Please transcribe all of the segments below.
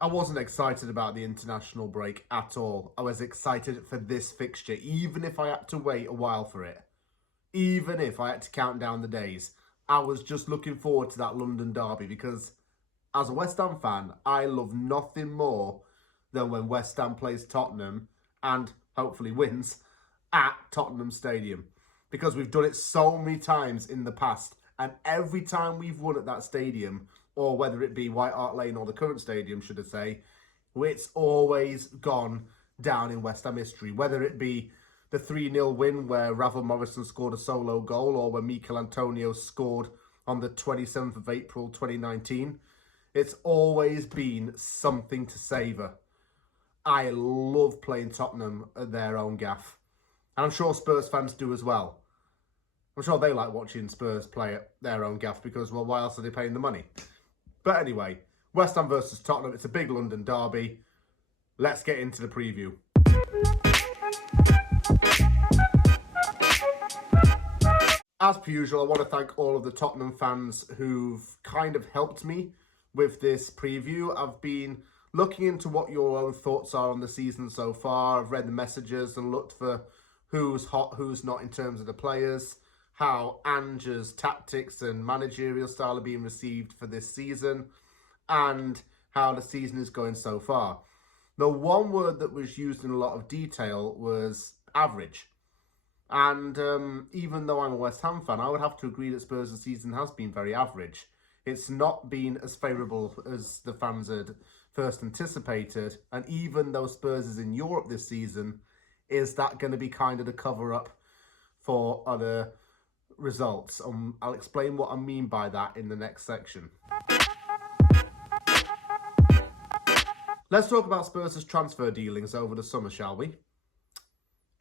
I wasn't excited about the international break at all. I was excited for this fixture, even if I had to wait a while for it. Even if I had to count down the days. I was just looking forward to that London derby because, as a West Ham fan, I love nothing more than when West Ham plays Tottenham and hopefully wins at Tottenham Stadium. Because we've done it so many times in the past, and every time we've won at that stadium, or whether it be White Hart Lane or the current stadium, should I say, it's always gone down in West Ham history. Whether it be the 3-0 win where Ravel Morrison scored a solo goal, or when Mikel Antonio scored on the 27th of April 2019, it's always been something to savour. I love playing Tottenham at their own gaff. And I'm sure Spurs fans do as well. I'm sure they like watching Spurs play at their own gaff because, well, why else are they paying the money? But anyway, West Ham versus Tottenham. It's a big London derby. Let's get into the preview. As per usual, I want to thank all of the Tottenham fans who've kind of helped me with this preview. I've been looking into what your own thoughts are on the season so far. I've read the messages and looked for who's hot, who's not in terms of the players, how Ange's tactics and managerial style are being received for this season, and how the season is going so far. The one word that was used in a lot of detail was average. And even though I'm a West Ham fan, I would have to agree that Spurs' season has been very average. It's not been as favourable as the fans had first anticipated. And even though Spurs is in Europe this season, is that going to be kind of the cover-up for other results? I'll explain what I mean by that in the next section. Let's talk about Spurs' transfer dealings over the summer, shall we?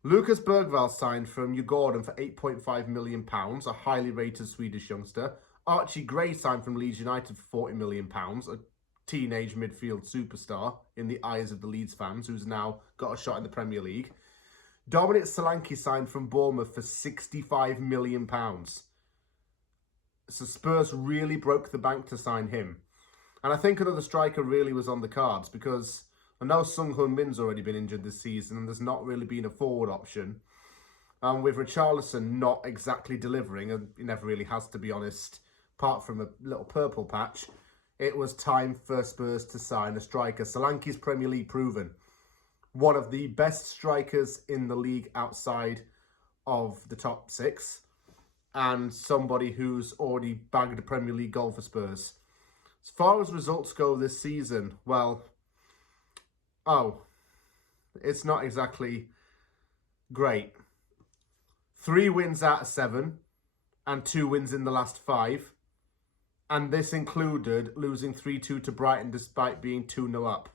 Lucas Bergvall signed from Djurgården for £8.5 million, a highly rated Swedish youngster. Archie Gray signed from Leeds United for £40 million, a teenage midfield superstar in the eyes of the Leeds fans, who's now got a shot in the Premier League. Dominic Solanke signed from Bournemouth for £65 million. So Spurs really broke the bank to sign him. And I think another striker really was on the cards because I know Sung Hun Min's already been injured this season and there's not really been a forward option. With Richarlison not exactly delivering, and he never really has, to be honest, apart from a little purple patch, it was time for Spurs to sign a striker. Solanke's Premier League proven. One of the best strikers in the league outside of the top six, and somebody who's already bagged a Premier League goal for Spurs. As far as results go this season, well, it's not exactly great. 3 wins out of 7 and 2 wins in the last 5. And this included losing 3-2 to Brighton despite being 2-0 up.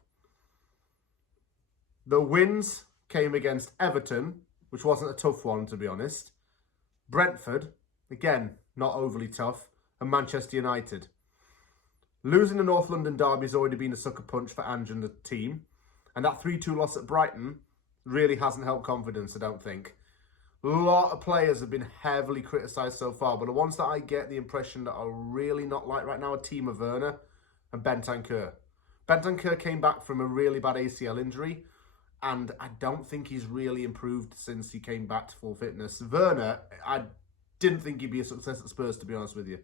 The wins came against Everton, which wasn't a tough one, to be honest. Brentford, again, not overly tough. And Manchester United. Losing the North London derby has already been a sucker punch for Ange and the team. And that 3-2 loss at Brighton really hasn't helped confidence, I don't think. A lot of players have been heavily criticised so far, but the ones that I get the impression that are really not like right now are Timo Werner and Bentancur. Bentancur came back from a really bad ACL injury, and I don't think he's really improved since he came back to full fitness. Werner, I didn't think he'd be a success at Spurs, to be honest with you.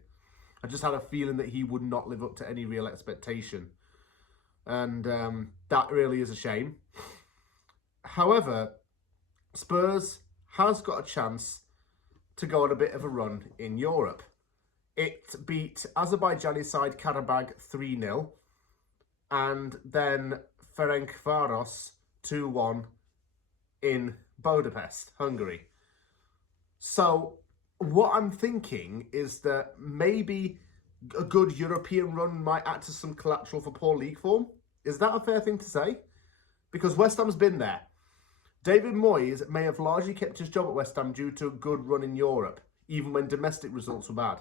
I just had a feeling that he would not live up to any real expectation. And that really is a shame. However, Spurs has got a chance to go on a bit of a run in Europe. It beat Azerbaijani side Karabag 3-0 and then Ferencváros 2-1 in Budapest, Hungary. So what I'm thinking is that maybe a good European run might act as some collateral for poor league form. Is that a fair thing to say? Because West Ham's been there. David Moyes may have largely kept his job at West Ham due to a good run in Europe, even when domestic results were bad.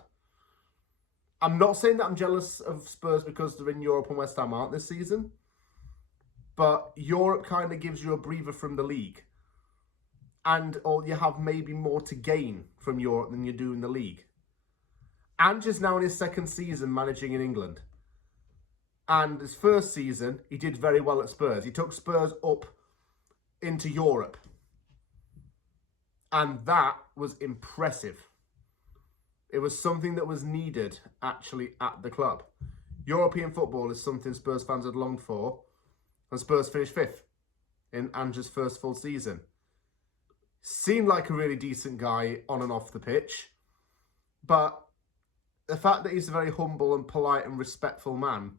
I'm not saying that I'm jealous of Spurs because they're in Europe and West Ham aren't this season, but Europe kind of gives you a breather from the league. Or you have maybe more to gain from Europe than you do in the league. Ange is now in his 2nd season managing in England. And his first season, he did very well at Spurs. He took Spurs up into Europe. And that was impressive. It was something that was needed, actually, at the club. European football is something Spurs fans had longed for. And Spurs finished 5th in Ange's first full season. Seemed like a really decent guy on and off the pitch. But the fact that he's a very humble and polite and respectful man,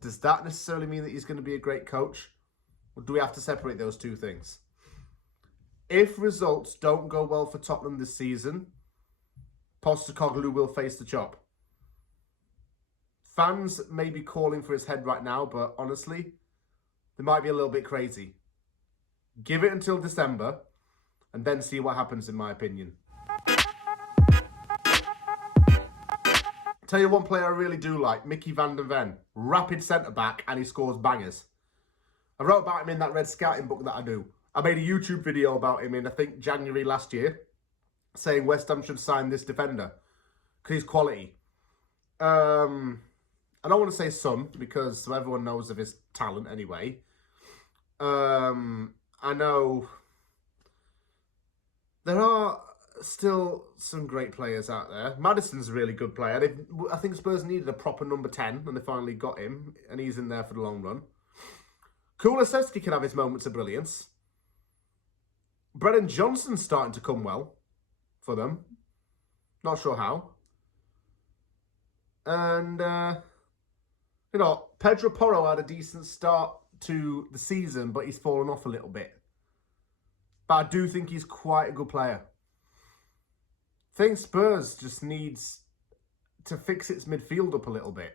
does that necessarily mean that he's going to be a great coach? Or do we have to separate those two things? If results don't go well for Tottenham this season, Postecoglou will face the chop. Fans may be calling for his head right now, but honestly, they might be a little bit crazy. Give it until December, and then see what happens, in my opinion. Tell you one player I really do like, Mickey van der Ven. Rapid centre-back, and he scores bangers. I wrote about him in that red scouting book that I do. I made a YouTube video about him in, I think, January last year, saying West Ham should sign this defender because he's quality. I don't want to say son, because everyone knows of his talent anyway. I know there are still some great players out there. Maddison's a really good player. I think Spurs needed a proper number 10, and they finally got him, and he's in there for the long run. Kulusevski can have his moments of brilliance. Brennan Johnson's starting to come well for them. Not sure how. And, Pedro Porro had a decent start to the season, but he's fallen off a little bit. But I do think he's quite a good player. I think Spurs just needs to fix its midfield up a little bit.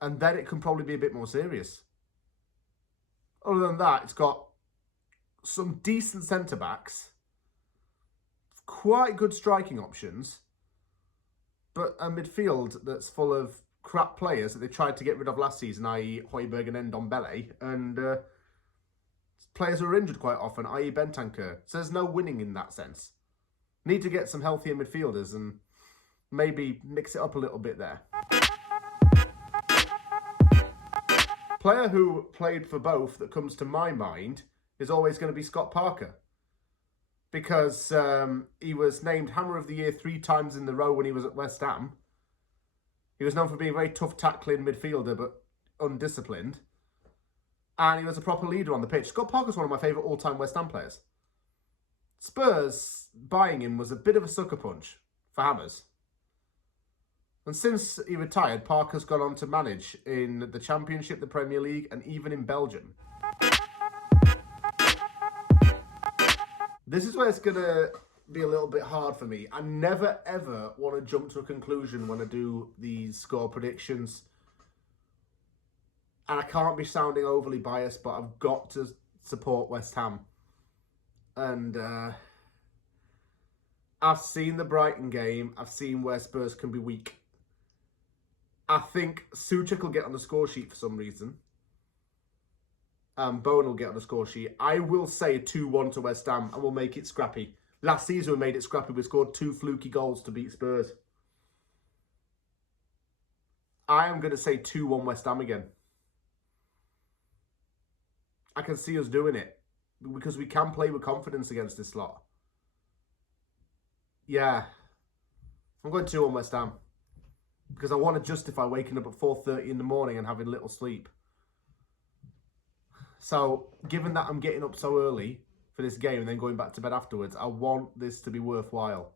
And then it can probably be a bit more serious. Other than that, it's got some decent centre-backs, quite good striking options, but a midfield that's full of crap players that they tried to get rid of last season, i.e. Højbjerg and Ndombele, and players who are injured quite often, i.e. Bentancur. So there's no winning in that sense. Need to get some healthier midfielders and maybe mix it up a little bit there. Player who played for both that comes to my mind is always going to be Scott Parker. Because he was named Hammer of the Year 3 times in a row when he was at West Ham. He was known for being a very tough tackling midfielder, but undisciplined. And he was a proper leader on the pitch. Scott Parker's one of my favourite all-time West Ham players. Spurs buying him was a bit of a sucker punch for Hammers. And since he retired, Parker's gone on to manage in the Championship, the Premier League, and even in Belgium. This is where it's going to be a little bit hard for me. I never, ever want to jump to a conclusion when I do these score predictions. And I can't be sounding overly biased, but I've got to support West Ham. And I've seen the Brighton game. I've seen where Spurs can be weak. I think Souček will get on the score sheet for some reason. Bowen will get on the score sheet. I will say 2-1 to West Ham and we'll make it scrappy. Last season we made it scrappy. We scored 2 fluky goals to beat Spurs. I am going to say 2-1 West Ham again. I can see us doing it. Because we can play with confidence against this lot. Yeah. I'm going 2-1 West Ham. Because I want to justify waking up at 4:30 in the morning and having little sleep. So, given that I'm getting up so early for this game and then going back to bed afterwards, I want this to be worthwhile.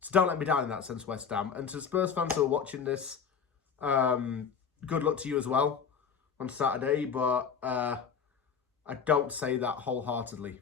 So don't let me down in that sense, West Ham. And to Spurs fans who are watching this, good luck to you as well on Saturday. But I don't say that wholeheartedly.